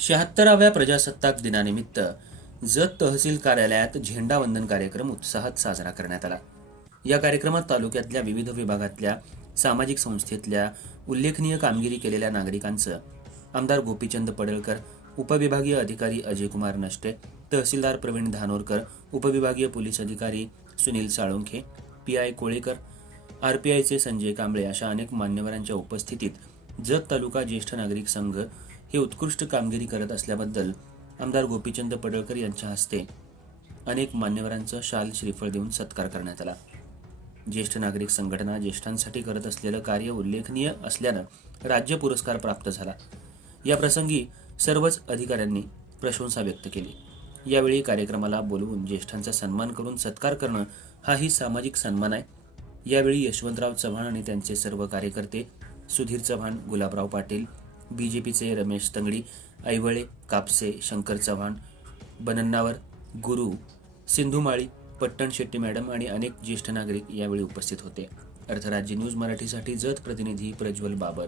शहात्तराव्या प्रजासत्ताक दिनानिमित्त जत तहसील कार्यालयात झेंडावंदन कार्यक्रम उत्साहात साजरा करण्यात आला. या कार्यक्रमात तालुक्यातल्या विविध विभागातल्या सामाजिक संस्थेतल्या उल्लेखनीय कामगिरी केलेल्या नागरिकांचं आमदार गोपीचंद पडळकर उपविभागीय अधिकारी अजयकुमार नष्टे तहसीलदार प्रवीण धानोरकर उपविभागीय पोलीस अधिकारी सुनील साळुंखे पी आय कोळेकर आरपीआयचे संजय कांबळे अशा अनेक मान्यवरांच्या उपस्थितीत जत तालुका ज्येष्ठ नागरिक संघ हे उत्कृष्ट कामगिरी करत असल्याबद्दल आमदार गोपीचंद पडळकर यांच्या हस्ते अनेक मान्यवरांचा शाल श्रीफळ देऊन सत्कार करण्यात आला. ज्येष्ठ नागरिक संघटना ज्येष्ठांसाठी करत असलेलं कार्य उल्लेखनीय असल्यानं राज्य पुरस्कार प्राप्त झाला. या प्रसंगी सर्वच अधिकाऱ्यांनी प्रशंसा व्यक्त केली. यावेळी कार्यक्रमाला बोलवून ज्येष्ठांचा सन्मान करून सत्कार करणं हाही सामाजिक सन्मान आहे. यावेळी यशवंतराव चव्हाण आणि त्यांचे सर्व कार्यकर्ते सुधीर चव्हाण गुलाबराव पाटील बीजेपीचे रमेश तंगडी ऐवळे कापसे शंकर चव्हाण बनन्नावर गुरु सिंधुमाळी पट्टण शेट्टी मॅडम आणि अनेक ज्येष्ठ नागरिक यावेळी उपस्थित होते. अर्थराज्य न्यूज मराठीसाठी जत प्रतिनिधी प्रज्वल बाबर.